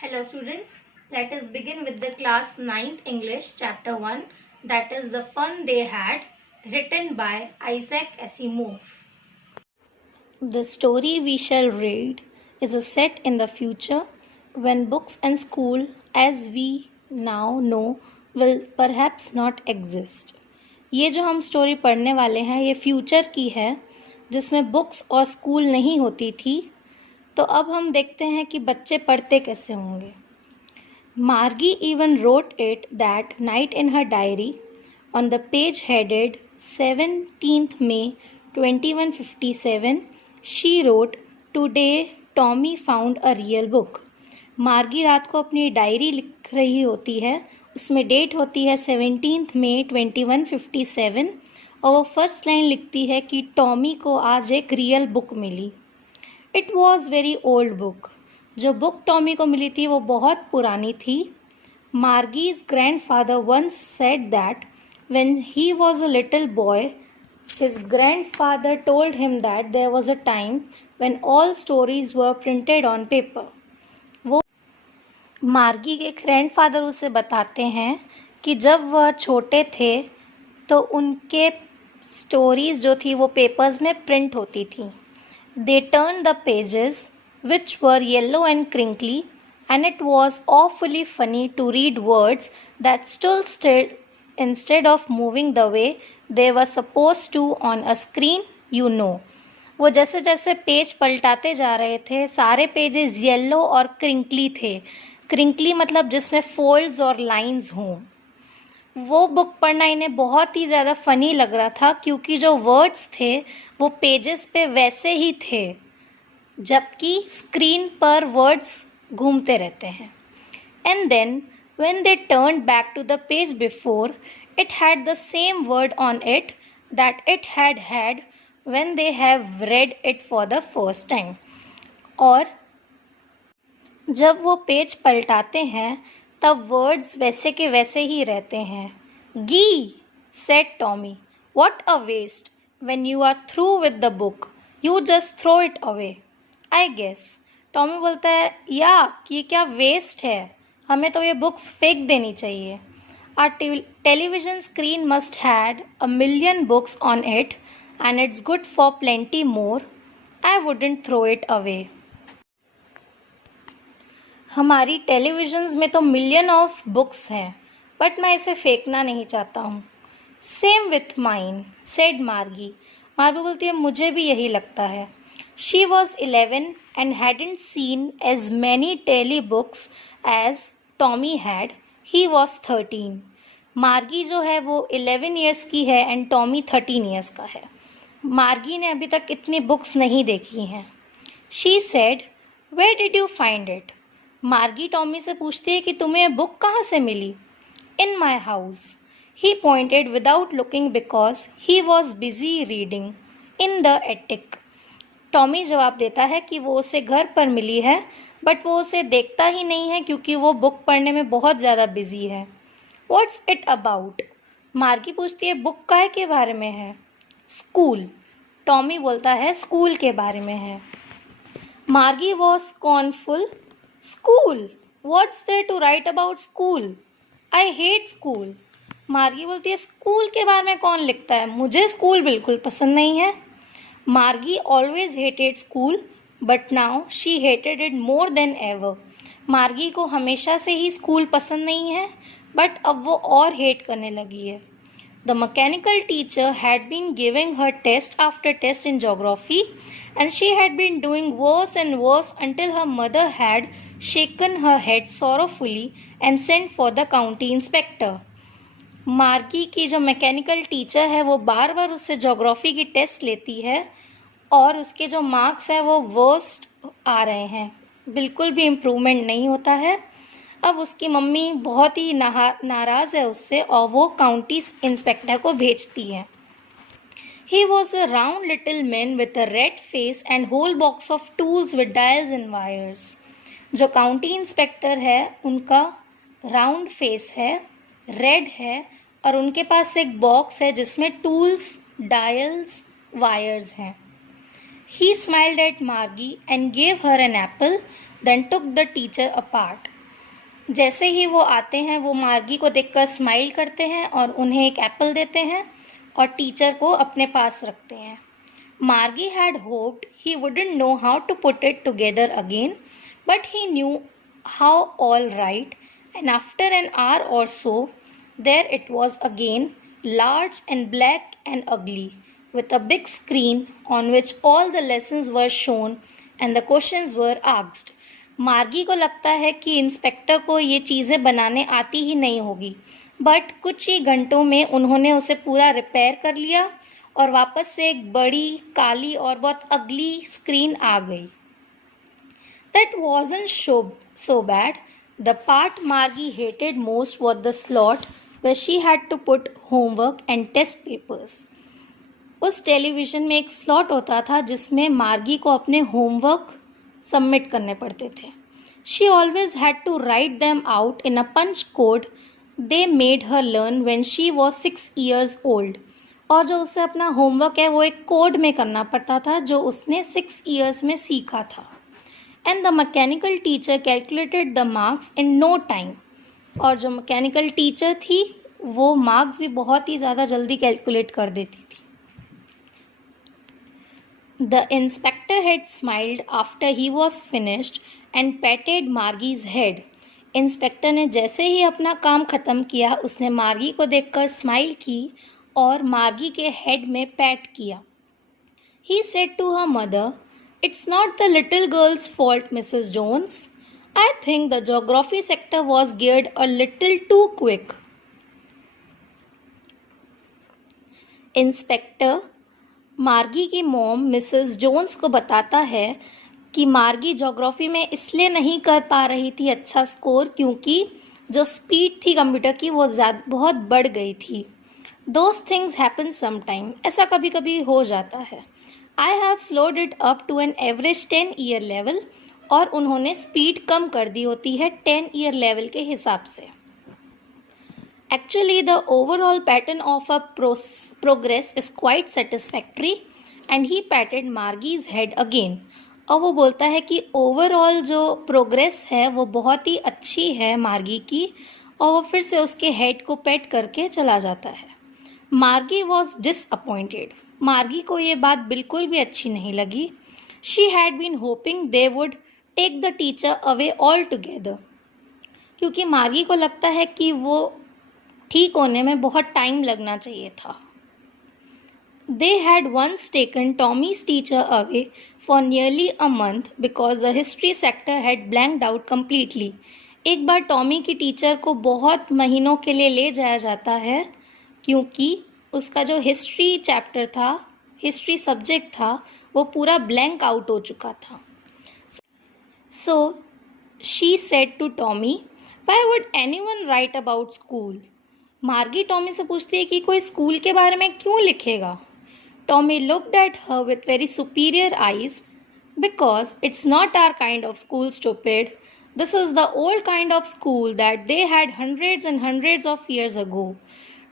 Hello students, let us begin with the class 9th English chapter 1, that is The Fun They Had, written by Isaac Asimov. The story we shall read is a set in the future when books and school as we now know will perhaps not exist. ये जो हम story पढ़ने वाले हैं ये future की है जिसमें बुक्स और स्कूल नहीं होती थी. तो अब हम देखते हैं कि बच्चे पढ़ते कैसे होंगे. Margie even wrote it that night in her diary on the page headed 17th May 2157. She wrote, "Today Tommy found a real book." मार्गी रात को अपनी डायरी लिख रही होती है, उसमें डेट होती है 17 मई 2157 और वो फर्स्ट लाइन लिखती है कि टॉमी को आज एक रियल बुक मिली. It was very old book. जो बुक टॉमी को मिली थी वो बहुत पुरानी थी. Margie's grandfather once said that when he was a little boy his grandfather told him that there was a time when all stories were printed on paper. वो Margie के ग्रैंडफादर उसे बताते हैं कि जब वह छोटे थे तो उनके स्टोरीज जो थी वो पेपर्स में प्रिंट होती थी. They turned the pages, which were yellow and crinkly, and it was awfully funny to read words that still stayed instead of moving the way they were supposed to on a screen, you know. वो जैसे जैसे page पलटाते जा रहे थे सारे pages yellow और crinkly थे. Crinkly मतलब जिसमें फोल्ड्स और लाइंस हों. वो बुक पढ़ना इन्हें बहुत ही ज़्यादा फ़नी लग रहा था क्योंकि जो वर्ड्स थे वो पेजेस पे वैसे ही थे जबकि स्क्रीन पर वर्ड्स घूमते रहते हैं. And then when they turned back to the page before it had the same word on it that it had had when they have read it for the first time. और जब वो page पलटाते हैं तब words वैसे के वैसे ही रहते हैं. Gee said Tommy, what a waste. When you are through with the book you just throw it away. I guess. Tommy बोलता है या कि क्या वेस्ट है, हमें तो ये बुक्स फेंक देनी चाहिए. Our television screen must had a million books on it and it's good for plenty more. I wouldn't throw it away. हमारी टेलीविजन्स में तो मिलियन ऑफ बुक्स हैं बट मैं इसे फेंकना नहीं चाहता हूँ. सेम विथ माइन सेड मार्गी. मार्गी बोलती है मुझे भी यही लगता है. She was 11 and hadn't seen as many tele books as Tommy had. He was 13. Margie जो है वो 11 ईयर्स की है एंड टॉमी 13 ईयर्स का है. मार्गी ने अभी तक इतनी बुक्स नहीं देखी हैं. She said, where did you find it. Margie Tommy से पूछती है कि तुम्हें ये बुक कहाँ से मिली. In my house. He pointed without looking because he was busy reading in the attic. Tommy जवाब देता है कि वो उसे घर पर मिली है बट वो उसे देखता ही नहीं है क्योंकि वो बुक पढ़ने में बहुत ज़्यादा बिजी है. What's it about. मार्गी पूछती है बुक काहे के बारे में है. स्कूल. टॉमी बोलता है स्कूल के बारे में है. मार्गी was scornful. School. What's there to write about school? I hate school. मार्गी बोलती है स्कूल के बारे में कौन लिखता है, मुझे स्कूल बिल्कुल पसंद नहीं है. मार्गी always hated school but now she hated it more than ever. मार्गी को हमेशा से ही स्कूल पसंद नहीं है बट अब वो और हेट करने लगी है. The mechanical teacher had been giving her test after test in geography and she had been doing worse and worse until her mother had shaken her head sorrowfully and sent for the county inspector. मार्गी की जो mechanical teacher है वो बार बार उससे geography की test लेती है और उसके जो मार्क्स हैं वो वर्स्ट आ रहे हैं, बिल्कुल भी इम्प्रूवमेंट नहीं होता है. अब उसकी मम्मी बहुत ही नाराज़ है उससे और वो काउंटी इंस्पेक्टर को भेजती है. He was a round little man with a red face and whole box of tools with dials and wires. जो काउंटी इंस्पेक्टर है उनका राउंड फेस है, रेड है और उनके पास एक बॉक्स है जिसमें टूल्स, डायल्स, वायर्स हैं. He smiled at Margie and gave her an apple then took the teacher apart. जैसे ही वो आते हैं वो मार्गी को देखकर स्माइल करते हैं और उन्हें एक एप्पल देते हैं और टीचर को अपने पास रखते हैं. Margie had hoped he wouldn't know how to put it together again, but he knew how all right, and after an hour or so, there it was again, large and black and ugly, with a big screen on which all the lessons were shown and the questions were asked. मार्गी को लगता है कि inspector को ये चीज़ें बनाने आती ही नहीं होगी, बट कुछ ही घंटों में उन्होंने उसे पूरा रिपेयर कर लिया और वापस से एक बड़ी काली और बहुत अगली स्क्रीन आ गई. That wasn't so bad. The part Margie hated most was the slot where she had to put homework and test papers. उस टेलीविज़न में एक स्लॉट होता था जिसमें मार्गी को अपने होमवर्क सबमिट करने पड़ते थे. She always had to write them out in a punch code they made her learn when she was 6 years old. और जो उसे अपना होमवर्क है वो एक कोड में करना पड़ता था जो उसने 6 इयर्स में सीखा था. And the mechanical teacher calculated the marks in no time. और जो मैकेनिकल टीचर थी वो मार्क्स भी बहुत ही ज़्यादा जल्दी कैलकुलेट कर देती थी. The inspector had smiled after he was finished and patted Margie's head. Inspector ने जैसे ही अपना काम ख़त्म किया उसने मार्गी को देखकर स्माइल की और मार्गी के हेड में पैट किया. He said to her mother, "It's not the little girl's fault, Mrs. Jones. I think the geography sector was geared a little too quick." Inspector मार्गी की मॉम मिसेस जोन्स को बताता है कि मार्गी ज्योग्राफी में इसलिए नहीं कर पा रही थी अच्छा स्कोर क्योंकि जो स्पीड थी कंप्यूटर की वो बहुत बढ़ गई थी. Those things happen sometime. ऐसा कभी कभी हो जाता है. I have slowed it up to an average 10-year level. और उन्होंने स्पीड कम कर दी होती है 10-year level के हिसाब से. Actually, the overall pattern of a progress is quite satisfactory. And he patted Margie's head again. और वो बोलता है कि ओवरऑल जो प्रोग्रेस है वो बहुत ही अच्छी है मार्गी की. और वो फिर से उसके हेड को पैट करके चला जाता है. मार्गी वॉज डिसअपॉइंटेड. मार्गी को ये बात बिल्कुल भी अच्छी नहीं लगी. She had been hoping they would take the teacher away altogether. क्योंकि मार्गी को लगता है कि वो ठीक होने में बहुत टाइम लगना चाहिए था. They had once taken Tommy's teacher away for nearly a month because the history sector had blanked out completely. एक बार टॉमी की टीचर को बहुत महीनों के लिए ले जाया जाता है क्योंकि उसका जो हिस्ट्री चैप्टर था, हिस्ट्री सब्जेक्ट था, वो पूरा ब्लैंक आउट हो चुका था. So she said to Tommy, why would anyone write about school. Margie Tommy से पूछती है कि कोई स्कूल के बारे में क्यों लिखेगा. Tommy looked at her with very superior eyes. Because it's not our kind of school stupid. This is the old kind of school that they had hundreds and hundreds of years ago.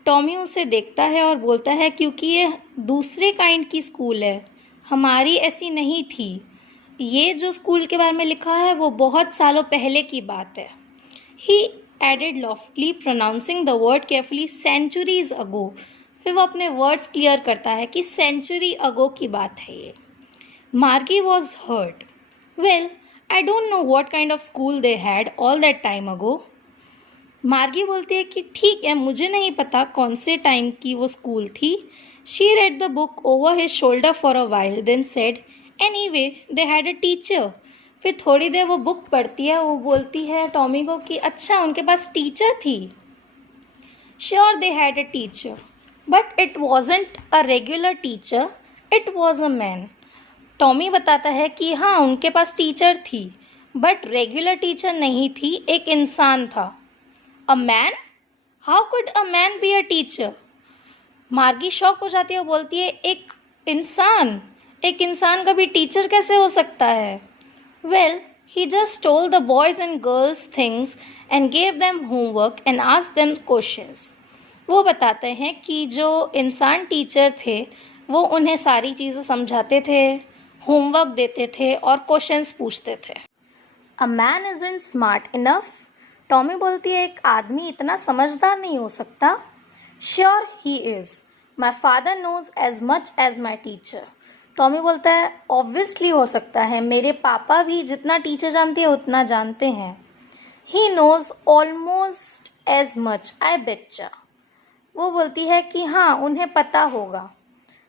Tommy उसे देखता है और बोलता है क्योंकि ये दूसरे kind की स्कूल है, हमारी ऐसी नहीं थी. ये जो स्कूल के बारे में लिखा है वो बहुत सालों पहले की बात है. He added loftily pronouncing the word carefully, centuries ago. फिर वो अपने वर्ड्स क्लियर करता है कि सेंचुरी अगो की बात है ये. Margie was hurt. Well, I don't know what kind of school they had all that time ago. Margie बोलती है कि ठीक है, मुझे नहीं पता कौन से टाइम की वो स्कूल थी. She read the book over his shoulder for a while, then said, anyway they had a teacher. फिर थोड़ी देर वो बुक पढ़ती है. वो बोलती है टॉमी को कि अच्छा उनके पास टीचर थी. Sure they had a teacher, but it wasn't a regular teacher, it was a man. Tommy बताता है कि हाँ उनके पास टीचर थी बट रेगुलर टीचर नहीं थी, एक इंसान था. A man? How could a man be a teacher? मार्गी शॉक हो जाती है और बोलती है एक इंसान का भी टीचर कैसे हो सकता है? Well, he just told the boys and girls things and gave them homework and asked them questions. वो बताते हैं कि जो इंसान टीचर थे वो उन्हें सारी चीज़ें समझाते थे, होमवर्क देते थे और क्वेश्चंस पूछते थे. A man isn't smart enough. Tommy बोलती है एक आदमी इतना समझदार नहीं हो सकता. Sure he is. My father knows as much as my teacher. Tommy बोलता है ऑब्वियसली हो सकता है, मेरे पापा भी जितना टीचर जानती है उतना जानते हैं. He knows almost as much, I betcha. वो बोलती है कि हाँ उन्हें पता होगा.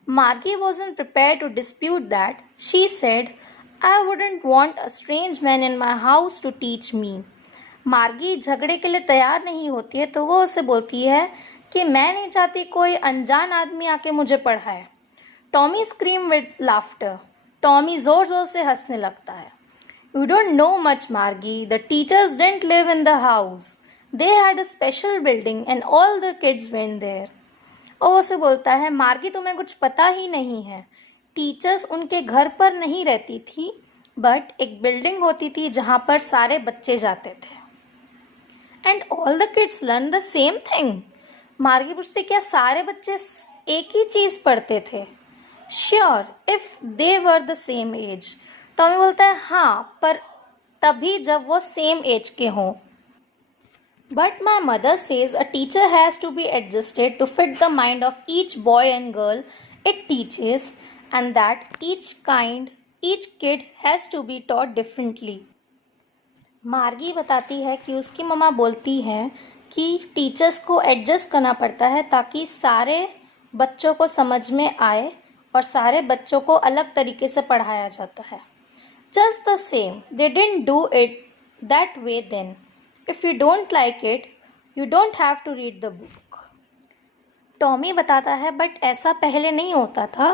Margie wasn't prepared to dispute that. She said, I wouldn't want a strange man in my house to teach me. मार्गी झगड़े के लिए तैयार नहीं होती है तो वो उसे बोलती है कि मैं नहीं चाहती कोई अनजान आदमी आके मुझे पढ़ाए. Tommy scream with laughter. Tommy जोर जोर से हंसने लगता है. You don't know much, Margie. The teachers didn't live in the house. They had a special building and all the kids went there. और उसे बोलता है मार्गी तुम्हें कुछ पता ही नहीं है. टीचर्स उनके घर पर नहीं रहती थी, बट एक बिल्डिंग होती थी जहाँ पर सारे बच्चे जाते थे. And all the kids learn the same thing. मार्गी पूछती क्या सारे बच्चे एक ही चीज पढ़ते थे? Sure if they were the same age. Tommy बोलता है हाँ पर तभी जब वो सेम एज के हों. But my mother says a teacher has to be adjusted to fit the mind of each boy and girl it teaches, and that each kid has to be taught differently. मार्गी बताती है कि उसकी मम्मा बोलती हैं कि टीचर्स को adjust करना पड़ता है ताकि सारे बच्चों को समझ में आए और सारे बच्चों को अलग तरीके से पढ़ाया जाता है. Just the same, they didn't do it that way then. If you don't like it, you don't have to read the book. Tommy बताता है बट ऐसा पहले नहीं होता था.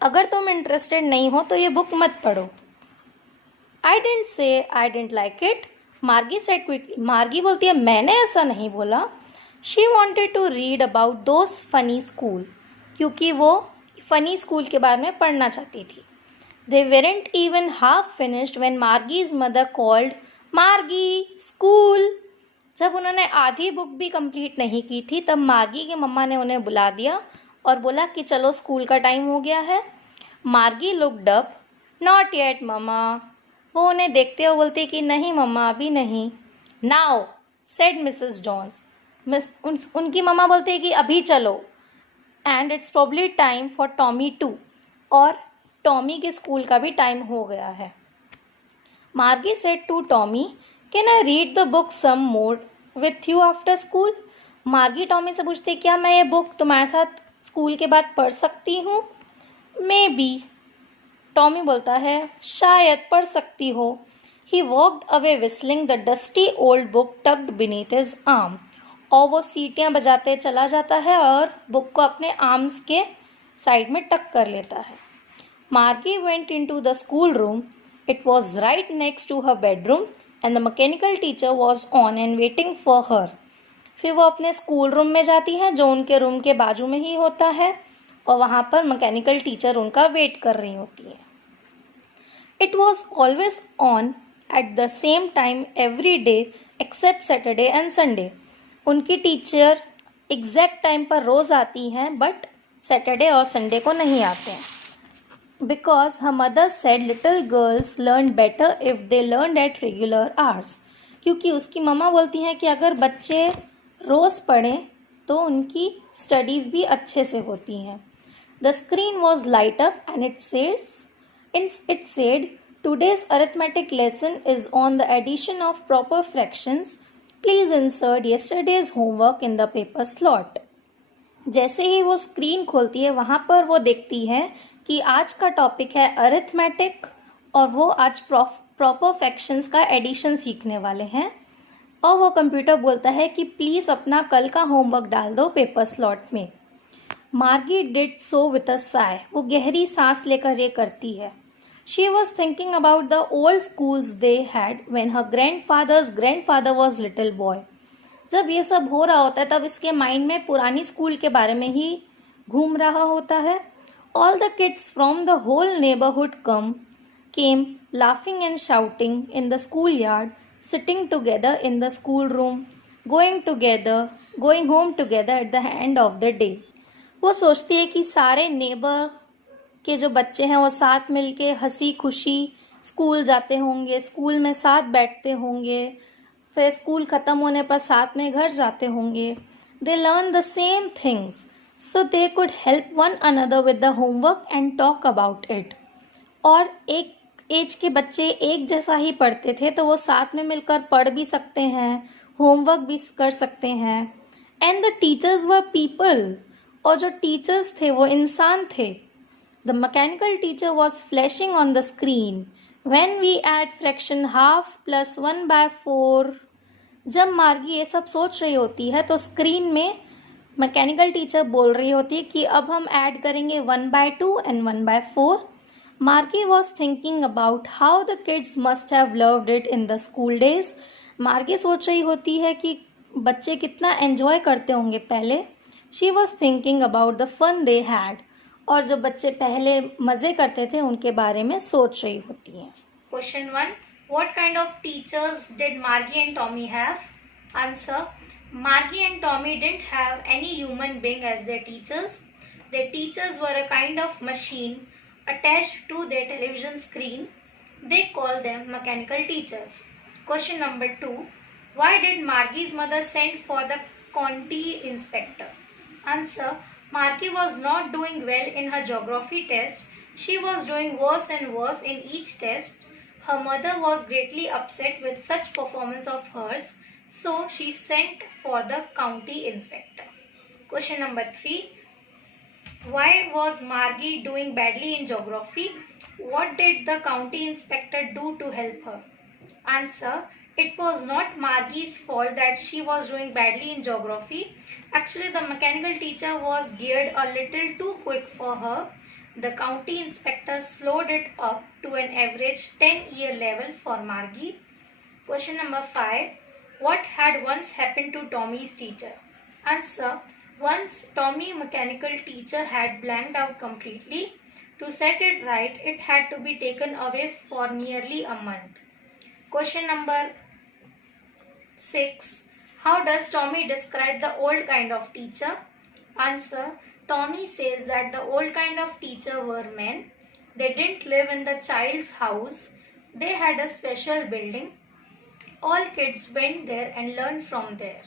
अगर तुम इंटरेस्टेड नहीं हो तो ये बुक मत पढ़ो. I didn't say I didn't like it. मार्गी said quickly. मार्गी बोलती है मैंने ऐसा नहीं बोला. She wanted to read about those funny school. क्योंकि वो फनी स्कूल के बारे में पढ़ना चाहती थी. They weren't even half finished when Margie's mother called, मार्गी स्कूल. जब उन्होंने आधी बुक भी कंप्लीट नहीं की थी तब मार्गी की मम्मा ने उन्हें बुला दिया और बोला कि चलो स्कूल का टाइम हो गया है. मार्गी लुक्ड अप. नॉट येट मम्मा. वो उन्हें देखते हुए बोलती कि नहीं मम्मा अभी नहीं. Now said Mrs Jones. उनकी मम्मा बोलती है कि अभी चलो. And it's probably time for Tommy too. और टॉमी के स्कूल का भी टाइम हो गया है. Margie said to Tommy, can I read the book some more with you after school. Margie Tommy से पूछती क्या मैं ये बुक तुम्हारे साथ स्कूल के बाद पढ़ सकती हूँ? May be. टॉमी बोलता है शायद पढ़ सकती हो. He walked away whistling the dusty old book tucked beneath his arm. और वो सीटियाँ बजाते चला जाता है और बुक को अपने आर्म्स के साइड में टक कर लेता है. मार्गी went into the school room. It was right next to her bedroom and the mechanical teacher was on and waiting for her. फिर वो अपने स्कूल रूम में जाती है जो उनके रूम के बाजू में ही होता है और वहाँ पर मैकेनिकल टीचर उनका वेट कर रही होती है. It was always on at the same time every day except Saturday and Sunday. उनकी टीचर एग्जैक्ट टाइम पर रोज़ आती हैं बट सैटरडे और संडे को नहीं आते हैं. Because her mother said little girls learn better if they learned at regular hours. क्योंकि उसकी मम्मा बोलती हैं कि अगर बच्चे रोज़ पढ़ें तो उनकी स्टडीज़ भी अच्छे से होती हैं. The screen was light up and it said today's arithmetic lesson is on the addition of proper fractions. Please insert yesterday's homework in the paper slot. जैसे ही वो स्क्रीन खोलती है वहाँ पर वो देखती है कि आज का टॉपिक है अरिथमेटिक और वो आज प्रॉपर फ्रैक्शंस का एडिशन सीखने वाले हैं. और वो कंप्यूटर बोलता है कि प्लीज़ अपना कल का होमवर्क डाल दो पेपर स्लॉट में. मार्गी did so with a Sai. वो गहरी सांस लेकर ये करती है. She was thinking about the old schools they had when her grandfather was little boy. जब ये सब हो रहा होता है तब इसके माइंड में पुरानी स्कूल के बारे में ही घूम रहा होता है. All the kids from the whole neighborhood came laughing and shouting in the schoolyard, sitting together in the schoolroom, going home together at the end of the day. वो सोचती है कि सारे नेबर के जो बच्चे हैं वो साथ मिलके हंसी खुशी स्कूल जाते होंगे, स्कूल में साथ बैठते होंगे, फिर स्कूल ख़त्म होने पर साथ में घर जाते होंगे. They learn the same things, so they could help one another with the homework and talk about it. और एक एज के बच्चे एक जैसा ही पढ़ते थे, तो वो साथ में मिलकर पढ़ भी सकते हैं, होमवर्क भी कर सकते हैं. And the teachers were people, और जो टीचर्स थे वो इंसान थे. The mechanical teacher was flashing on the screen when we add fraction half plus 1/4. जब मार्गी ये सब सोच रही होती है तो स्क्रीन में मैकेनिकल टीचर बोल रही होती है कि अब हम ऐड करेंगे 1/2 and 1/4. Margie was thinking about how the kids must have loved it in the school days. मार्गी सोच रही होती है कि बच्चे कितना एंजॉय करते होंगे पहले. She was thinking about the fun they had. और जो बच्चे पहले मज़े करते थे उनके बारे में सोच रही होती हैं. Question 1. What kind of teachers did Margie and Tommy have? Answer. Margie and Tommy didn't have any human being as their teachers. Their teachers were a kind of machine attached to their television screen. They call them mechanical teachers. Question number 2. Why did Margie's mother send for the county inspector? Answer. Margie was not doing well in her geography test. She was doing worse and worse in each test. Her mother was greatly upset with such performance of hers, so she sent for the county inspector. Question number 3. Why was Margie doing badly in geography? What did the county inspector do to help her? Answer. It was not Margie's fault that she was doing badly in geography. Actually, the mechanical teacher was geared a little too quick for her. The county inspector slowed it up to an average 10-year level for Margie. Question number 5. What had once happened to Tommy's teacher? Answer. Once Tommy mechanical teacher had blanked out completely. To set it right, it had to be taken away for nearly a month. Question number 6. How does Tommy describe the old kind of teacher? Answer. Tommy says that the old kind of teacher were men. They didn't live in the child's house. They had a special building. All kids went there and learned from there.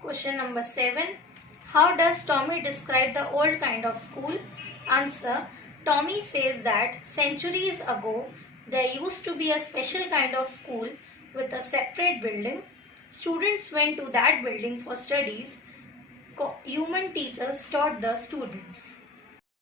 Question number 7. How does Tommy describe the old kind of school? Answer. Tommy says that centuries ago there used to be a special kind of school with a separate building. Students went to that building for studies. Human teachers taught the students.